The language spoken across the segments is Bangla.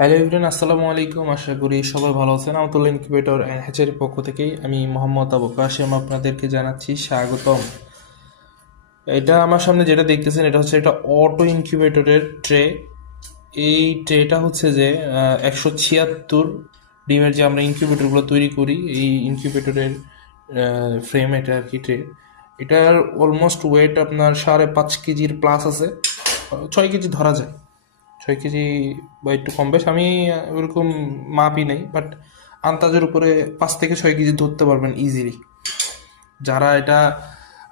হ্যালো এভরিওয়ান, আসসালামু আলাইকুম। আশা করি সবাই ভালো আছেন। আমতুল্লাহ ইনকিউবেটর অ্যান্ড হ্যাচারির পক্ষ থেকেই আমি মোহাম্মদ আবু কাশেম আপনাদেরকে জানাচ্ছি স্বাগতম। এটা আমার সামনে যেটা দেখতেছেন এটা হচ্ছে একটা অটো ইনকিউবেটরের ট্রে। এই ট্রেটা হচ্ছে যে 176 ডিমের যে আমরা ইনকিউবেটরগুলো তৈরি করি, এই ইনকিউবেটরের ফ্রেম এটা আর কি ট্রে। এটার অলমোস্ট ওয়েট আপনার 5.5 কেজির প্লাস আছে, 6 কেজি ধরা যায়। 6 কেজি বা একটু কম বেশ, আমি ওরকম মাপই নেই, বাট আন্দাজের উপরে 5 থেকে 6 কেজি ধরতে পারবেন ইজিলি। যারা এটা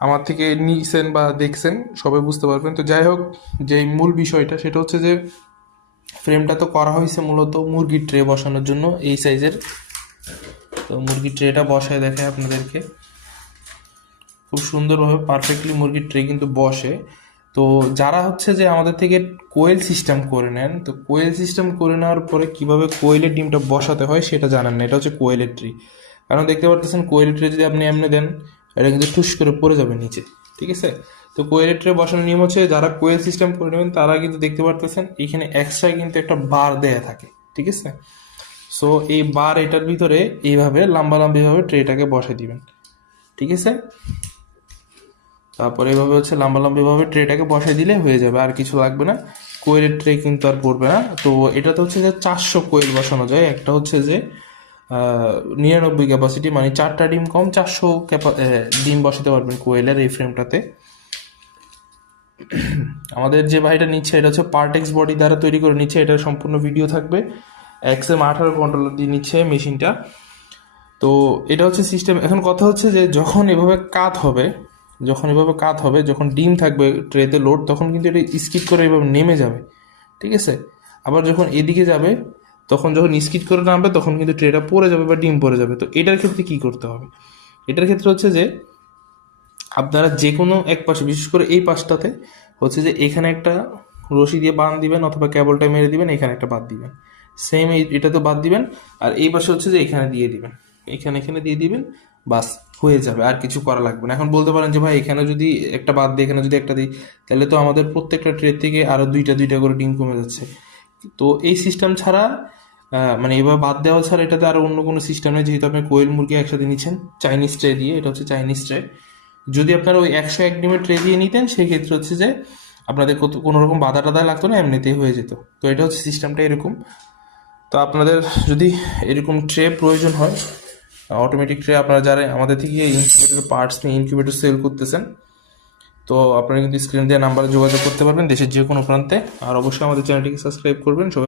আমার থেকে নিছেন বা দেখছেন সবাই বুঝতে পারবেন। তো যাই হোক, যে মূল বিষয়টা সেটা হচ্ছে যে ফ্রেমটা তো করা হয়েছে মূলত মুরগির ট্রে বসানোর জন্য, এই সাইজের। তো মুরগির ট্রেটা বসায় দেখায় আপনাদেরকে, খুব সুন্দরভাবে পারফেক্টলি মুরগির ট্রে কিন্তু বসে। তো যারা হচ্ছে যে আমাদের থেকে কোয়েল সিস্টেম করে নেন, তো কোয়েল সিস্টেম করে নেওয়ার পরে কিভাবে কোয়েলের ডিমটা বসাতে হয় সেটা জানেন না। এটা হচ্ছে কোয়েলের ট্রি। কারণ দেখতে পারতেছেন কোয়েলের ট্রে যদি আপনি এমনি দেন, এটা কিন্তু ঠুস করে পড়ে যাবে নিচে, ঠিক আছে? তো কোয়েলের ট্রে বসানোর নিয়ম হচ্ছে, যারা কোয়েল সিস্টেম করে নেবেন তারা কিন্তু দেখতে পারতেছেন এখানে এক্সট্রা কিন্তু একটা বার দেয়া থাকে, ঠিক আছে? সো এই বার এটার ভিতরে এইভাবে লাম্বাভাবে ট্রেটাকে বসে দিবেন, ঠিক আছে? তারপরে এভাবে হচ্ছে লম্বাভাবে ট্রেটাকে বসাই দিলে হয়ে যাবে, আর কিছু লাগবে না। কোয়েলের ট্রে কিন্তু আর পড়বে না। তো এটাতে হচ্ছে যে 400 কোয়েল বসানো যায়। একটা হচ্ছে যে 99 ক্যাপাসিটি, মানে 4টা ডিম কম, 400 ডিম বসাতে পারবেন কোয়েলের এই ফ্রেমটাতে। আমাদের যে ভাইটা নিচ্ছে এটা হচ্ছে পার্টেক্স বডি দ্বারা তৈরি করে নিচ্ছে, এটার সম্পূর্ণ ভিডিও থাকবে। XM18 কন্ট্রোলার দিয়ে নিচ্ছে মেশিনটা। তো এটা হচ্ছে সিস্টেম। এখন কথা হচ্ছে যে যখন এভাবে কাত হবে, যখন ডিম থাকবে ট্রেতে লোড, তখন কিন্তু এটা স্কিড করে এভাবে নেমে যাবে, ঠিক আছে? আবার যখন এদিকে যাবে, তখন যখন স্কিড করে নামবে তখন কিন্তু ট্রেটা পড়ে যাবে বা ডিম পড়ে যাবে। তো এটার ক্ষেত্রে কি করতে হবে? এটার ক্ষেত্রে হচ্ছে যে আপনারা যে কোনো এক পাশে, বিশেষ করে এই পাশটাতে হচ্ছে যে এখানে একটা রশি দিয়ে বাঁধ দিবেন, অথবা কেবলটা মেরে দিবেন, এখানে একটা বাদ দিবেন। সেম এটা তো বাদ দিবেন। আর এই পাশে হচ্ছে যে এখানে দিয়ে দিবেন, এখানে দিয়ে দিবেন। বাস, হয়ে যাবে, আর কিছু করা লাগবে না। এখন বলতে পারেন যে ভাই এখানে যদি একটা বাদ দিই, এখানে যদি একটা দিই, তাহলে তো আমাদের প্রত্যেকটা ট্রে থেকে আরও দুইটা দুইটা করে ডিম কমে যাচ্ছে। তো এই সিস্টেম ছাড়া, মানে এবার বাদ দেওয়া ছাড়া এটাতে আরও অন্য কোনো সিস্টেম নেই। যেহেতু আপনি কোয়েল মুরগি একসাথে নিচ্ছেন চাইনিজ ট্রে দিয়ে, এটা হচ্ছে চাইনিজ ট্রে। যদি আপনারা ওই 101 ডিমের ট্রে দিয়ে নিতেন, সেই ক্ষেত্রে হচ্ছে যে আপনাদের কোনো রকম বাধা টাধা লাগতো না, এমনিতেই হয়ে যেত। তো এটা হচ্ছে সিস্টেমটা এরকম। তো আপনাদের যদি এরকম ট্রে প্রয়োজন হয়, অটোমেটিক ট্রে, আপনারা যারা আমাদের থেকে ইনকিউবেটর পার্টস নিয়ে ইনকিউবেটর সেল করতেছেন, তো আপনারা কিন্তু স্ক্রিন দিয়ে নাম্বারে যোগাযোগ করতে পারবেন দেশের যে কোনো প্রান্তে। আর অবশ্যই আমাদের চ্যানেলটিকে সাবস্ক্রাইব করবেন সবাই।